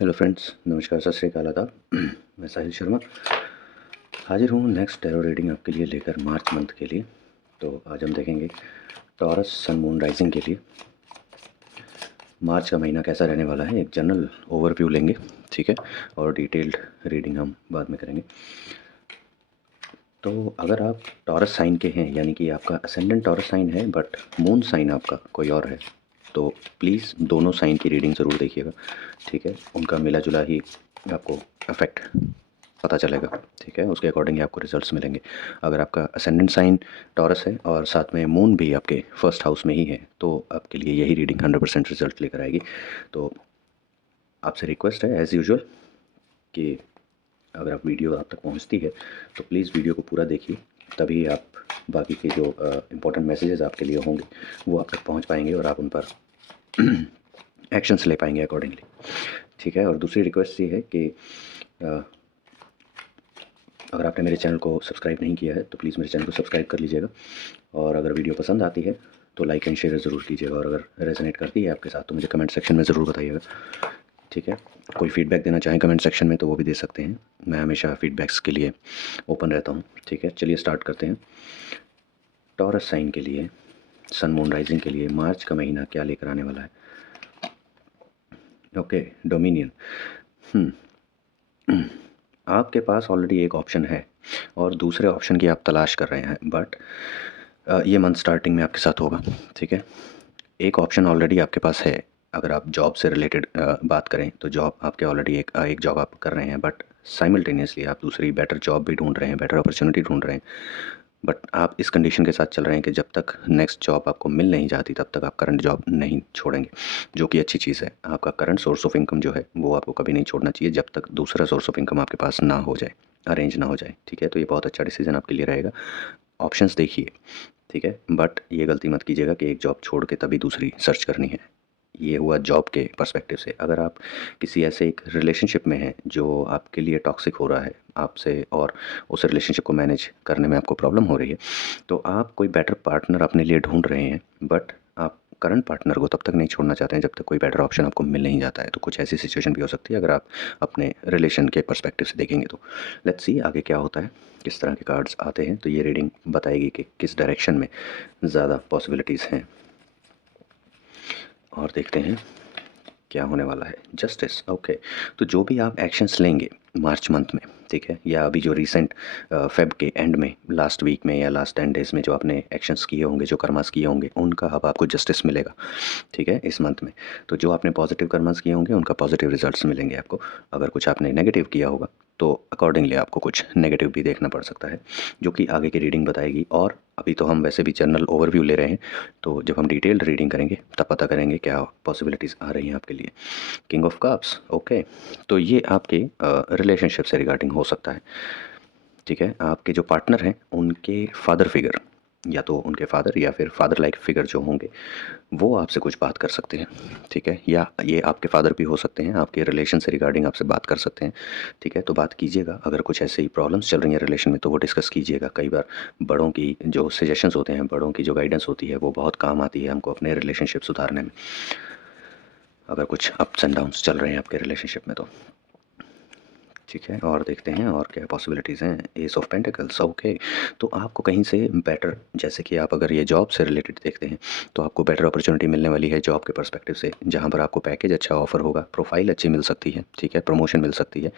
Hello friends, नमस्कार, सत श्री अकाल, आदाब। मैं साहिल शर्मा हाजिर हूँ नेक्स्ट टैरो रीडिंग आपके लिए लेकर मार्च मंथ के लिए। तो आज हम देखेंगे टॉरस सन मून राइजिंग के लिए मार्च का महीना कैसा रहने वाला है। एक जनरल ओवरव्यू लेंगे, ठीक है, और डिटेल्ड रीडिंग हम बाद में करेंगे। तो अगर आप टॉरस साइन के हैं, यानी कि आपका असेंडेंट टॉरस साइन है बट मून साइन आपका कोई और है, तो प्लीज़ दोनों साइन की रीडिंग ज़रूर देखिएगा, ठीक है। उनका मिला जुला ही आपको इफेक्ट पता चलेगा, ठीक है। उसके अकॉर्डिंग ही आपको रिजल्ट्स मिलेंगे। अगर आपका असेंडेंट साइन टॉरस है और साथ में मून भी आपके फर्स्ट हाउस में ही है, तो आपके लिए यही रीडिंग 100% रिजल्ट लेकर आएगी। तो आपसे रिक्वेस्ट है एज़ यूजुअल कि अगर आप वीडियो आप तक पहुंचती है तो प्लीज़ वीडियो को पूरा देखिए, तभी आप बाकी के जो इम्पोर्टेंट मैसेजेस आपके लिए होंगे वो आप तक पहुंच पाएंगे और आप उन पर एक्शंस ले पाएंगे अकॉर्डिंगली, ठीक है। और दूसरी रिक्वेस्ट ये है कि अगर आपने मेरे चैनल को सब्सक्राइब नहीं किया है तो प्लीज़ मेरे चैनल को सब्सक्राइब कर लीजिएगा, और अगर वीडियो पसंद आती है तो लाइक एंड शेयर ज़रूर कीजिएगा, और अगर रेजोनेट करती है आपके साथ तो मुझे कमेंट सेक्शन में ज़रूर बताइएगा, ठीक है। कोई फीडबैक देना चाहें कमेंट सेक्शन में तो वो भी दे सकते हैं, मैं हमेशा फीडबैक्स के लिए ओपन रहता हूँ, ठीक है। चलिए स्टार्ट करते हैं। टॉरस साइन के लिए सन मून राइजिंग के लिए मार्च का महीना क्या लेकर आने वाला है। Okay, dominion. आपके पास ऑलरेडी एक ऑप्शन है और दूसरे ऑप्शन की आप तलाश कर रहे हैं, बट ये मंथ स्टार्टिंग में आपके साथ होगा, ठीक है। एक ऑप्शन ऑलरेडी आपके पास है। अगर आप जॉब से रिलेटेड बात करें तो जॉब आपके ऑलरेडी एक जॉब आप कर रहे हैं, बट साइमल्टेनियसली आप दूसरी बेटर जॉब भी ढूंढ रहे हैं, बेटर अपॉर्चुनिटी ढूंढ रहे हैं। बट आप इस कंडीशन के साथ चल रहे हैं कि जब तक नेक्स्ट जॉब आपको मिल नहीं जाती तब तक आप करंट जॉब नहीं छोड़ेंगे, जो कि अच्छी चीज़ है। आपका करंट सोर्स ऑफ इनकम जो है वो आपको कभी नहीं छोड़ना चाहिए जब तक दूसरा सोर्स ऑफ इनकम आपके पास ना हो जाए, अरेंज ना हो जाए, ठीक है। तो ये बहुत अच्छा डिसीजन आपके लिए रहेगा। ऑप्शंस देखिए, ठीक है, बट ये गलती मत कीजिएगा कि एक जॉब छोड़ के तभी दूसरी सर्च करनी है। ये हुआ जॉब के पर्सपेक्टिव से। अगर आप किसी ऐसे एक रिलेशनशिप में हैं जो आपके लिए टॉक्सिक हो रहा है आपसे, और उस रिलेशनशिप को मैनेज करने में आपको प्रॉब्लम हो रही है, तो आप कोई बेटर पार्टनर अपने लिए ढूंढ रहे हैं, बट आप करंट पार्टनर को तब तक नहीं छोड़ना चाहते हैं जब तक कोई बेटर ऑप्शन आपको मिल नहीं जाता है। तो कुछ ऐसी सिचुएशन भी हो सकती है अगर आप अपने रिलेशन के पर्सपेक्टिव से देखेंगे तो। लेट्स सी आगे क्या होता है, किस तरह के कार्ड्स आते हैं। तो ये रीडिंग बताएगी कि किस डायरेक्शन में ज़्यादा पॉसिबिलिटीज़ हैं, और देखते हैं क्या होने वाला है। Justice, okay. तो जो भी आप एक्शंस लेंगे मार्च मंथ में, ठीक है, या अभी जो रिसेंट फेब के एंड में, लास्ट वीक में या लास्ट 10 डेज़ में जो आपने एक्शंस किए होंगे, जो कर्मास किए होंगे, उनका अब आपको जस्टिस मिलेगा, ठीक है, इस मंथ में। तो जो आपने पॉजिटिव कर्मास किए होंगे उनका पॉजिटिव रिजल्ट्स मिलेंगे आपको। अगर कुछ आपने नेगेटिव किया होगा तो अकॉर्डिंगली आपको कुछ नेगेटिव भी देखना पड़ सकता है, जो कि आगे की रीडिंग बताएगी। और अभी तो हम वैसे भी जनरल ओवरव्यू ले रहे हैं, तो जब हम डिटेल्ड रीडिंग करेंगे तब पता करेंगे क्या पॉसिबिलिटीज़ आ रही हैं आपके लिए। King of cups, okay. तो ये आपके रिलेशनशिप से रिगार्डिंग हो सकता है, ठीक है। आपके जो पार्टनर हैं उनके फादर फिगर, या तो उनके फादर या फिर फादर लाइक फिगर जो होंगे वो आपसे कुछ बात कर सकते हैं, ठीक है। या ये आपके फादर भी हो सकते हैं, आपके रिलेशन से रिगार्डिंग आपसे बात कर सकते हैं, ठीक है। तो बात कीजिएगा। अगर कुछ ऐसे ही प्रॉब्लम्स चल रही हैं रिलेशन में तो वो डिस्कस कीजिएगा। कई बार बड़ों की जो सजेशंस होते हैं, बड़ों की जो गाइडेंस होती है वो बहुत काम आती है हमको अपने रिलेशनशिप सुधारने में, अगर कुछ अप्स एंड डाउन्स चल रहे हैं आपके रिलेशनशिप में तो, ठीक है। और देखते हैं और क्या पॉसिबिलिटीज़ हैं। S of pentacles, okay. तो आपको कहीं से बेटर, जैसे कि आप अगर ये जॉब से रिलेटेड देखते हैं तो आपको बेटर अपॉर्चुनिटी मिलने वाली है जॉब के पर्सपेक्टिव से, जहाँ पर आपको पैकेज अच्छा ऑफर होगा, प्रोफाइल अच्छी मिल सकती है, ठीक है, प्रमोशन मिल सकती है।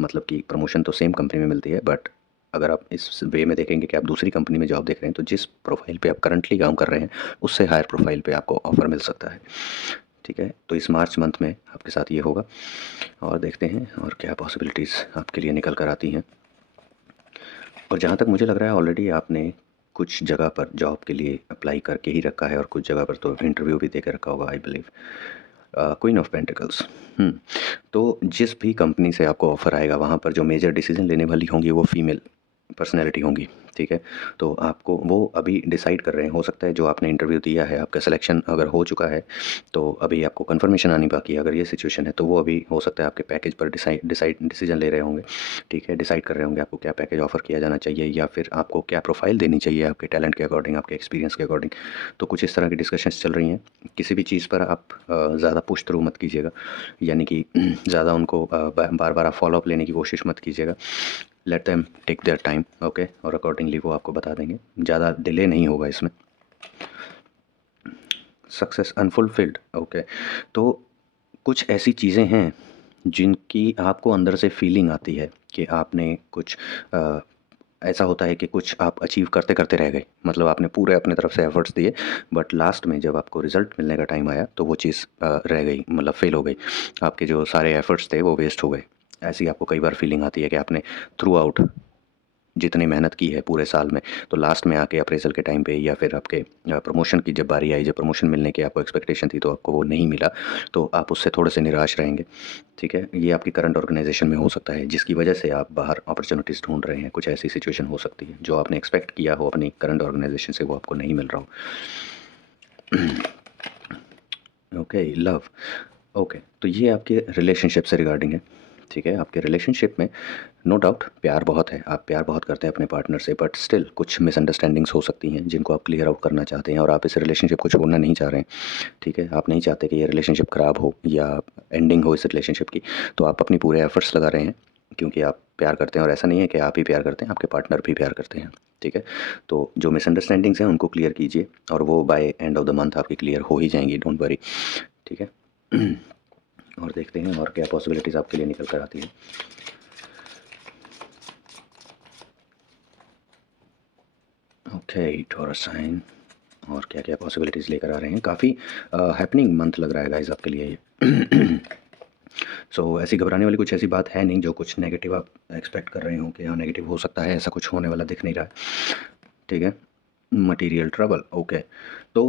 मतलब कि प्रमोशन तो सेम कंपनी में मिलती है, बट अगर आप इस वे में देखेंगे कि आप दूसरी कंपनी में जॉब देख रहे हैं तो जिस प्रोफाइल पे आप करंटली काम कर रहे हैं उससे हायर प्रोफाइल पे आपको ऑफर मिल सकता है, ठीक है। तो इस मार्च मंथ में आपके साथ ये होगा, और देखते हैं और क्या पॉसिबिलिटीज़ आपके लिए निकल कर आती हैं। और जहाँ तक मुझे लग रहा है ऑलरेडी आपने कुछ जगह पर जॉब के लिए अप्लाई करके ही रखा है, और कुछ जगह पर तो इंटरव्यू भी दे के रखा होगा, I believe. Queen of pentacles. तो जिस भी कंपनी से आपको ऑफ़र आएगा वहाँ पर जो मेजर डिसीजन लेने वाली होंगी वो फीमेल पर्सनैलिटी होंगी, ठीक है? तो आपको वो अभी डिसाइड कर रहे हैं, हो सकता है जो आपने इंटरव्यू दिया है, आपका सिलेक्शन अगर हो चुका है, तो अभी आपको कन्फर्मेशन आनी बाकी है। अगर ये सिचुएशन है, तो वो अभी हो सकता है आपके पैकेज पर डिसीजन ले रहे होंगे, ठीक है? डिसाइड कर रहे होंगे आपको क्या पैकेज ऑफ़र किया जाना चाहिए या फिर आपको क्या प्रोफ़ाइल देनी चाहिए आपके टैलेंट के अकॉर्डिंग, आपके एक्सपीरियंस के अकॉर्डिंग। तो कुछ इस तरह की डिस्कशंस चल रही हैं। किसी भी चीज़ पर आप ज़्यादा पुश थ्रू मत कीजिएगा, यानी कि ज़्यादा उनको बार-बार आप फ़ॉलो अप लेने की कोशिश मत कीजिएगा। Let them take their time, okay? और अकॉर्डिंगली वो आपको बता देंगे, ज़्यादा डिले नहीं होगा इसमें। Success unfulfilled, okay? तो कुछ ऐसी चीज़ें हैं जिनकी आपको अंदर से फीलिंग आती है कि आपने कुछ अ, ऐसा होता है कि कुछ आप अचीव करते-करते रह गए। मतलब आपने पूरे अपने तरफ से एफ़र्ट्स दिए, बट लास्ट में जब आपको रिज़ल्ट मिलने का टाइम आया तो वो चीज़ रह गई, मतलब फ़ेल हो गई। आपके जो सारे एफ़र्ट्स थे वो वेस्ट हो गए। ऐसी आपको कई बार फीलिंग आती है कि आपने थ्रू आउट जितनी मेहनत की है पूरे साल में, तो लास्ट में आके अप्रेज़ल के टाइम पे या फिर आपके प्रमोशन की जब बारी आई, जब प्रमोशन मिलने की आपको एक्सपेक्टेशन थी, तो आपको वो नहीं मिला, तो आप उससे थोड़े से निराश रहेंगे, ठीक है? ये आपकी करंट ऑर्गेनाइज़ेशन में हो सकता है, जिसकी वजह से आप बाहर अपॉर्च्युनिटीज़ ढूँढ रहे हैं। कुछ ऐसी सिचुएशन हो सकती है, जो आपने एक्सपेक्ट किया हो अपनी करंट ऑर्गेनाइज़ेशन से, वो आपको नहीं मिल रहा हो। Okay, love. ओके, तो ये आपके रिलेशनशिप से रिगार्डिंग है, ठीक है? आपके रिलेशनशिप में नो डाउट प्यार बहुत है, आप प्यार बहुत करते हैं अपने पार्टनर से, बट स्टिल कुछ मिसअंडरस्टैंडिंग्स हो सकती हैं जिनको आप क्लियर आउट करना चाहते हैं और आप इस रिलेशनशिप को छोड़ना नहीं चाह रहे हैं, ठीक है? आप नहीं चाहते कि ये रिलेशनशिप ख़राब हो या एंडिंग हो इस रिलेशनशिप की, तो आप अपनी पूरे एफर्ट्स लगा रहे हैं क्योंकि आप प्यार करते हैं और ऐसा नहीं है कि आप ही प्यार करते हैं, आपके पार्टनर भी प्यार करते हैं, ठीक है? तो जो मिसअंडरस्टैंडिंग्स हैं उनको क्लियर कीजिए और वो by end of the month आपकी क्लियर हो ही जाएंगी, डोंट वरी, ठीक है? और देखते हैं और क्या पॉसिबिलिटीज़ आपके लिए निकल कर आती है। ओके, टॉरस साइन, और क्या-क्या पॉसिबिलिटीज़ लेकर आ रहे हैं। काफ़ी हैपनिंग मंथ लग रहा है गाइज़ आपके लिए ये। सो ऐसी घबराने वाली कुछ ऐसी बात है नहीं जो कुछ नेगेटिव आप एक्सपेक्ट कर रहे हो कि हाँ नेगेटिव हो सकता है, ऐसा कुछ होने वाला दिख नहीं रहा है, ठीक है? Material trouble, okay. तो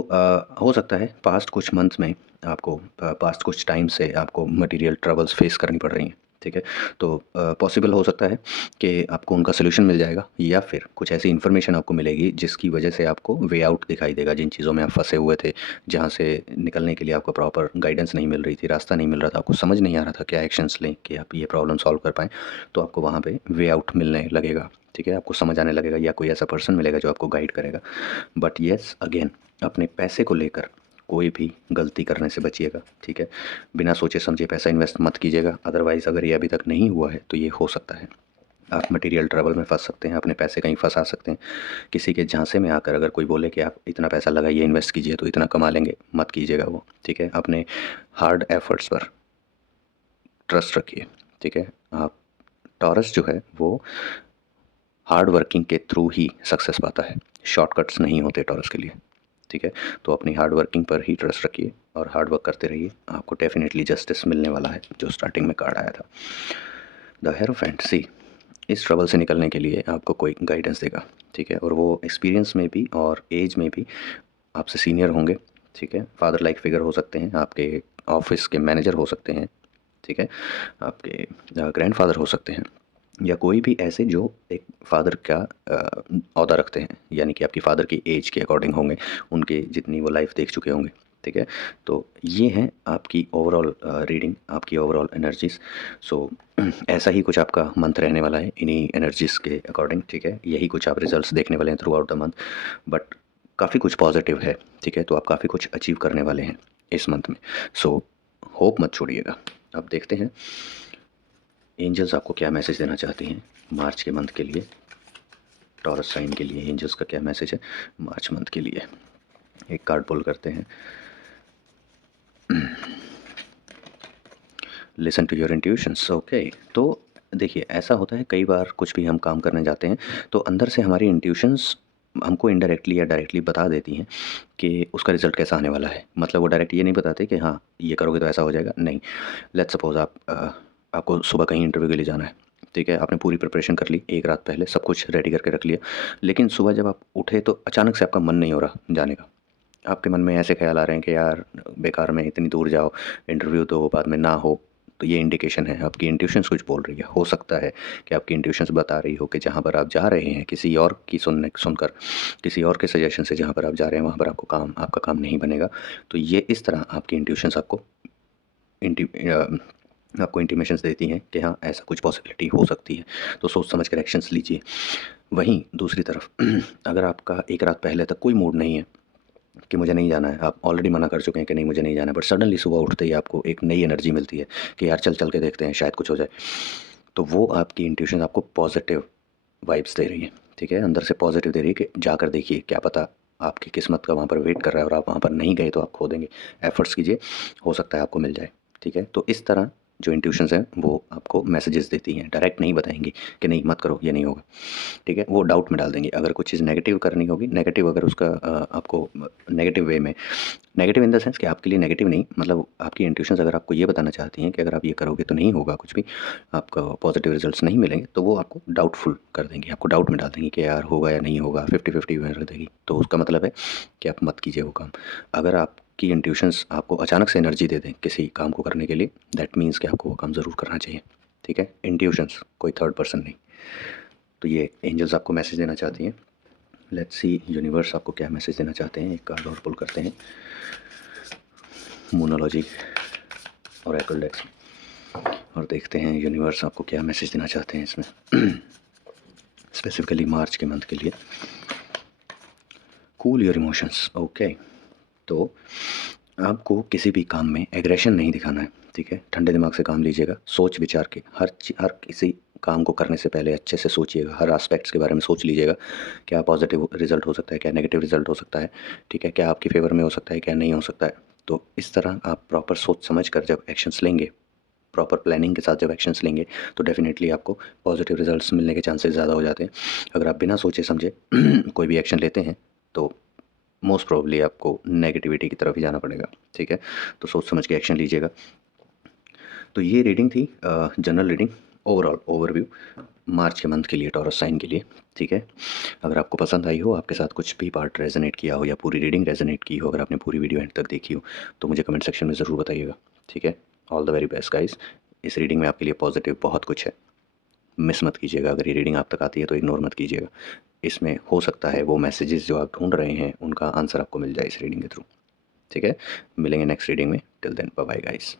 हो सकता है पास्ट कुछ मंथ्स में आपको पास्ट कुछ टाइम से आपको मटीरियल ट्रबल्स फेस करनी पड़ रही हैं, ठीक है? तो पॉसिबल हो सकता है कि आपको उनका सॉल्यूशन मिल जाएगा या फिर कुछ ऐसी इन्फॉर्मेशन आपको मिलेगी जिसकी वजह से आपको वे आउट दिखाई देगा, जिन चीज़ों में आप फँसे हुए थे, जहाँ से निकलने के लिए आपको प्रॉपर गाइडेंस नहीं मिल रही थी, रास्ता नहीं मिल रहा था, आपको समझ नहीं आ रहा था क्या एक्शंस लें कि आप ये प्रॉब्लम सॉल्व कर पाएँ, तो आपको वहाँ पे वे आउट मिलने लगेगा, ठीक है? आपको समझ आने लगेगा या कोई ऐसा पर्सन मिलेगा जो आपको गाइड करेगा। बट येस अगेन, अपने पैसे को लेकर कोई भी गलती करने से बचिएगा, ठीक है? बिना सोचे समझे पैसा इन्वेस्ट मत कीजिएगा, अदरवाइज़ अगर ये अभी तक नहीं हुआ है तो ये हो सकता है। आप मटेरियल ट्रबल में फँस सकते हैं, अपने पैसे कहीं फँसा सकते हैं। किसी के झांसे में आकर अगर कोई बोले कि आप इतना पैसा लगाइए, इन्वेस्ट कीजिए तो इतना कमा लेंगे, मत कीजिएगा वो, ठीक है? अपने हार्ड एफर्ट्स पर ट्रस्ट रखिए, ठीक है? आप टॉरस जो है वो हार्ड वर्किंग के थ्रू ही सक्सेस पाता है, शॉर्टकट्स नहीं होते टॉरस के लिए, ठीक है? तो अपनी हार्ड वर्किंग पर ही ट्रस्ट रखिए और हार्ड वर्क करते रहिए, आपको डेफिनेटली जस्टिस मिलने वाला है, जो स्टार्टिंग में कार्ड आया था। द हेरोफेंट, सी इस ट्रबल से निकलने के लिए आपको कोई गाइडेंस देगा, ठीक है? और वो एक्सपीरियंस में भी और एज में भी आपसे सीनियर होंगे, ठीक है? फादर लाइक फिगर हो सकते हैं, आपके ऑफिस के मैनेजर हो सकते हैं, ठीक है? आपके ग्रैंडफ़ादर हो सकते हैं या कोई भी ऐसे जो एक फ़ादर का ओहदा रखते हैं, यानी कि आपकी फ़ादर की एज के अकॉर्डिंग होंगे, उनके जितनी वो लाइफ़ देख चुके होंगे, ठीक है? तो ये हैं आपकी ओवरऑल रीडिंग, आपकी ओवरऑल एनर्जीज़। सो ऐसा ही कुछ आपका मंथ रहने वाला है इन्हीं एनर्जीज़ के अकॉर्डिंग, ठीक है? यही कुछ आप रिज़ल्ट्स देखने वाले हैं through out the month, but काफ़ी कुछ पॉज़िटिव है, ठीक है? तो आप काफ़ी कुछ अचीव करने वाले हैं इस मंथ में। सो होप मत छोड़िएगा। अब देखते हैं एंजल्स आपको क्या मैसेज देना चाहती हैं मार्च के मंथ के लिए। टॉरस साइन के लिए एंजल्स का क्या मैसेज है मार्च मंथ के लिए? एक कार्ड पुल करते हैं। Listen to your intuitions, okay. तो देखिए ऐसा होता है कई बार कुछ भी हम काम करने जाते हैं तो अंदर से हमारी इंट्यूशंस हमको इनडायरेक्टली या डायरेक्टली बता देती हैं कि उसका रिजल्ट कैसा आने वाला है। मतलब वो डायरेक्ट ये नहीं बताते कि हाँ ये करोगे तो ऐसा हो जाएगा, नहीं। लेट्स सपोज आप आपको सुबह कहीं इंटरव्यू के लिए जाना है, ठीक है? आपने पूरी प्रिपरेशन कर ली, एक रात पहले सब कुछ रेडी करके रख लिया, लेकिन सुबह जब आप उठे तो अचानक से आपका मन नहीं हो रहा जाने का। आपके मन में ऐसे ख्याल आ रहे हैं कि यार बेकार में इतनी दूर जाओ, इंटरव्यू दो, बाद में ना हो तो ये इंडिकेशन है, आपकी इंट्यूशंस कुछ बोल रही है। हो सकता है कि आपकी इंट्यूशंस बता रही हो कि जहाँ पर आप जा रहे हैं किसी और की सुनकर, किसी और के सजेशन से जहाँ पर आप जा रहे हैं वहाँ पर आपका काम नहीं बनेगा। तो ये इस तरह आपकी इंट्यूशंस इंटी आपको इंटीमेशंस देती हैं कि हाँ, ऐसा कुछ पॉसिबिलिटी हो सकती है, तो सोच समझ कर एक्शंस लीजिए। वहीं दूसरी तरफ अगर आपका एक रात पहले तक कोई मूड नहीं है कि मुझे नहीं जाना है, आप ऑलरेडी मना कर चुके हैं कि नहीं मुझे नहीं जाना है, बट सडनली सुबह उठते ही आपको एक नई एनर्जी मिलती है कि यार चल के देखते हैं, शायद कुछ हो जाए, तो वो आपकी इंट्यूशन आपको पॉजिटिव वाइब्स दे रही है। ठीक है, अंदर से पॉजिटिव दे रही है कि जाकर देखिए, क्या पता आपकी किस्मत का वहाँ पर वेट कर रहा है और आप वहाँ पर नहीं गए तो आप खो देंगे। एफर्ट्स कीजिए, हो सकता है आपको मिल जाए। ठीक है, तो इस तरह जो इंट्यूशंस हैं वो आपको मैसेजेस देती हैं, डायरेक्ट नहीं बताएंगी कि नहीं मत करो, ये नहीं होगा। ठीक है, वो डाउट में डाल देंगे। अगर कुछ चीज़ नेगेटिव करनी होगी, नेगेटिव अगर उसका आपको नेगेटिव वे में, नेगेटिव इन द सेंस कि आपके लिए नेगेटिव नहीं, मतलब आपकी इंट्यूशंस अगर आपको ये बताना चाहती हैं कि अगर आप ये करोगे तो नहीं होगा कुछ भी, आपका पॉजिटिव रिजल्ट्स नहीं मिलेंगे, तो वो आपको डाउटफुल कर देंगी, आपको डाउट में डाल देंगी कि यार होगा या नहीं होगा, 50-50 में रख देगी। तो उसका मतलब है कि आप मत कीजिए वो काम। अगर आपकी इंट्यूशंस आपको अचानक से एनर्जी दे दें किसी काम को करने के लिए, दैट मीन्स कि आपको वो काम ज़रूर करना चाहिए। ठीक है, इंट्यूशंस, कोई थर्ड पर्सन नहीं। तो ये एंजल्स आपको मैसेज देना चाहती हैं। लेट्स सी यूनिवर्स आपको क्या मैसेज देना चाहते हैं। एक कार्ड और पुल करते हैं, मोनोलॉजी और एकल डेक्स, और देखते हैं यूनिवर्स आपको क्या मैसेज देना चाहते हैं इसमें स्पेसिफिकली मार्च के मंथ के लिए। Cool your emotions. ओके, तो आपको किसी भी काम में एग्रेशन नहीं दिखाना है। ठीक है, ठंडे दिमाग से काम लीजिएगा, सोच विचार के हर किसी काम को करने से पहले अच्छे से सोचिएगा, हर एस्पेक्ट्स के बारे में सोच लीजिएगा। क्या पॉजिटिव रिजल्ट हो सकता है, क्या नेगेटिव रिजल्ट हो सकता है। ठीक है, क्या आपकी फेवर में हो सकता है, क्या नहीं हो सकता है। तो इस तरह आप प्रॉपर सोच समझ कर जब एक्शंस लेंगे, प्रॉपर प्लानिंग के साथ जब एक्शंस लेंगे, तो डेफिनेटली आपको पॉजिटिव रिजल्ट्स मिलने के चांसेस ज़्यादा हो जाते हैं। अगर आप बिना सोचे समझे कोई भी एक्शन लेते हैं तो मोस्ट प्रोबेबली आपको नेगेटिविटी की तरफ ही जाना पड़ेगा। ठीक है, तो सोच समझ के एक्शन लीजिएगा। तो ये रीडिंग थी, जनरल रीडिंग, ओवरऑल ओवरव्यू मार्च के मंथ के लिए, टॉरस साइन के लिए। ठीक है, अगर आपको पसंद आई हो, आपके साथ कुछ भी पार्ट रेजोनेट किया हो या पूरी रीडिंग रेजोनेट की हो, अगर आपने पूरी वीडियो एंड तक देखी हो, तो मुझे कमेंट सेक्शन में ज़रूर बताइएगा। ठीक है, all the very best guys. इस रीडिंग में आपके लिए पॉजिटिव बहुत कुछ है, मिस मत कीजिएगा। अगर ये रीडिंग आप तक आती है तो इग्नोर मत कीजिएगा। इसमें हो सकता है वो मैसेजेस जो आप ढूंढ रहे हैं उनका आंसर आपको मिल जाए इस रीडिंग के थ्रू। ठीक है, मिलेंगे नेक्स्ट रीडिंग में। Till then bye bye guys.